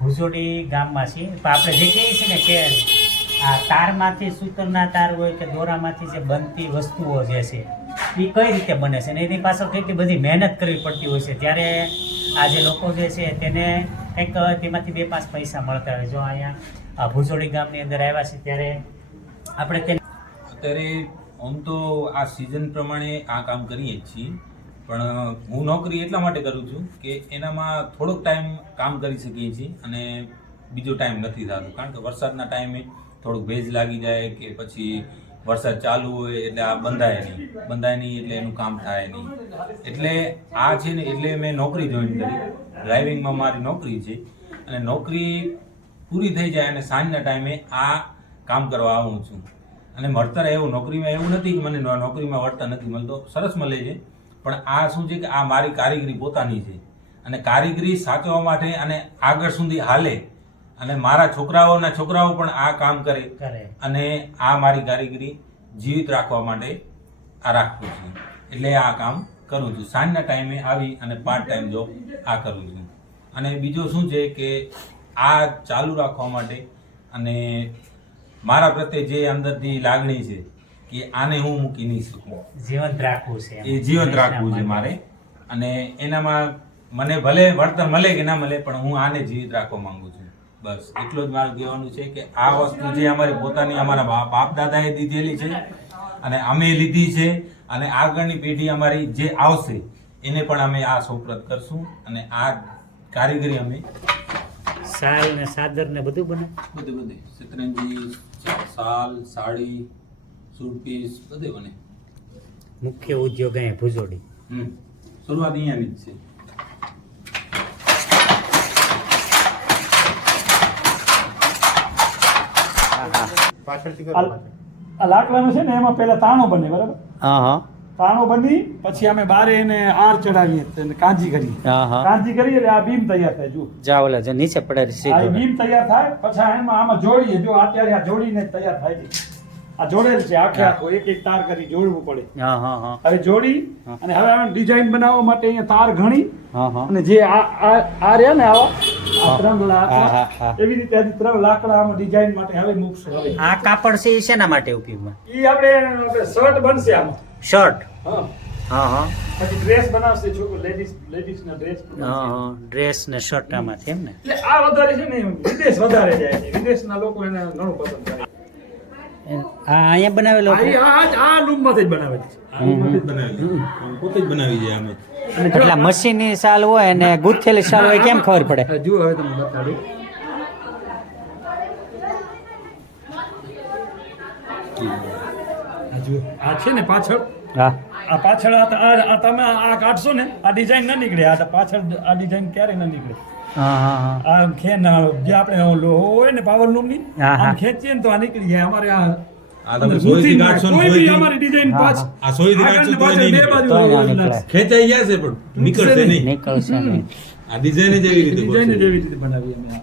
ભુસોડી ગામમાં છીએ. તો આપણે જે કહીએ છીએ ને કે આ તારમાંથી સૂતરના તાર હોય કે દોરામાંથી જે બનતી વસ્તુઓ જે છે એ કઈ રીતે બને છે? ને એની પાછળ કેટલી બધી મહેનત કરવી પડતી હોય છે? ત્યારે આ જે લોકો જે છે, તેને કંઈક તેમાંથી બે પાંચ પૈસા મળતા હોય. જો અહીંયા ભુસોડી ગામની અંદર આવ્યા છે ત્યારે આપણે તેને અત્યારે આમ તો આ સિઝન પ્રમાણે આ કામ કરીએ જ છીએ. પણ હું નોકરી એટલા માટે કરું છું કે એનામાં થોડોક ટાઈમ કામ કરી શકીએ છીએ અને બીજો ટાઈમ નથી થતો. કારણ કે વરસાદના ટાઈમે થોડુંક ભેજ લાગી જાય કે પછી વરસાદ ચાલુ હોય એટલે આ બંધાય નહીં. બંધાય નહીં એટલે એનું કામ થાય નહીં. એટલે આ છે ને, એટલે મેં નોકરી જોઈન કરી. ડ્રાઇવિંગમાં મારી નોકરી છે અને નોકરી પૂરી થઈ જાય અને સાંજના ટાઈમે આ કામ કરવા આવું છું. અને મળતર એવું નોકરીમાં એવું નથી કે મને નોકરીમાં વળતર નથી મળતો. સરસ મળે છે. પણ આ શું છે કે આ મારી કારીગરી પોતાની છે. અને કારીગરી સાચવવા માટે અને આગળ સુધી હાલે અને મારા છોકરાઓના છોકરાઓ પણ આ કામ કરે કરે. અને આ મારી કારીગરી જીવિત રાખવા માટે આ રાખું છું. એટલે આ કામ કરું છું. સાંજના ટાઈમે આવી અને પાર્ટ ટાઈમ જોબ આ કરું છું. અને બીજું શું છે કે આ ચાલુ રાખવા માટે અને મારા પ્રત્યે જે અંદરથી લાગણી છે કે આને હું મૂકી નહીં શકું જીવંત રાખવું છે એ જીવંત રાખવું છે મારે. અને એનામાં મને ભલે વળતર મળે કે ના મળે પણ હું આને જીવિત રાખવા માંગુ છું. બસ એટલું જ મારું કહેવાનું છે કે આ વસ્તુ જે અમારી પોતાની અમારા બાપ બાપ દાદાએ દીધેલી છે અને અમે લીધી છે અને આગળની પેઢી અમારી જે આવશે એને પણ અમે આ સોપરત કરશું અને આ કારીગરી અમે સાલ ને સાદર ને બધું બને બધું બધું. શતરંજી સાલ સાડી સૂટ પીસ બધે બને. મુખ્ય ઉદ્યોગ અહીંયા ભુજોડી. હમ. શરૂઆત અહીંયાની જ છે. આ લાકડાનું છે ને એમાં પહેલા તાણો બને બરાબર? હા હા. તાણો બની પછી અમે બારે એને આર ચડાવીએ કાંજી કરીએ હા હા. કાંજી કરીએ એટલે આ બીમ તૈયાર થાય જુઓ. જા ઓલા જે નીચે પડે આ બીમ તૈયાર થાય પછી એમાં આમાં જોડીએ જો અત્યારે આ જોડીને તૈયાર થાય છે. આ જોડેલ છે આખે આખો એક એક તાર કરી જોડવું પડે. હા હા હા. હવે જોડી અને હવે આને ડિઝાઇન બનાવવા માટે અહીંયા તાર ઘણી અને જે આ આ રહ્યા ને આવા ત્રણ હા, હા, લાકડા એવી રીતે હજી ત્રણ લાકડા આમાં ડિઝાઇન માટે હવે મૂકશું હવે. આ કાપડ છે એ શેના માટે ઉપયોગમાં? એ આપણે શર્ટ બનશે આમાં. શર્ટ હા. હા પછી ડ્રેસ બનાવશે છોકરો લેડીઝ લેડીઝ ના ડ્રેસ હા હા. ડ્રેસ ને શર્ટ આમાંથી એમ ને? એટલે આ વધારે છે ને વિદેશ વધારે જાય છે. વિદેશના લોકો એને ઘણું પસંદ કરે આ અહીંયા બનાવેલો આ ઈ- આ આ લૂમમાંથી જ બનાવેલી છે. પોતે જ બનાવી પોતે જ બનાવી છે અમે એટલે મશીનની શાલ હોય અને ગૂંથેલી શાલ હોય કેમ ખબર પડે? જુઓ હવે તમને બતાડું. આ છે ને પાછળ? હા. આ પાછળ આ તમે આ આ કાઢશો ને આ ડિઝાઇન ના નીકળે. આ તો પાછળ આ ડિઝાઇન ક્યારે ના નીકળે. હા હા હા. ખેન જે આપણે હોય ને પાવર લૂમની હા, હા. આમ ખેંચીએ ને તો આ નીકળી જાય. અમારે આ ખેંચાઈ. ખેંચાઈ જશે પણ. નીકળશે નહીં. આ ડિઝાઇન જ એવી રીતે બનાવી અમે.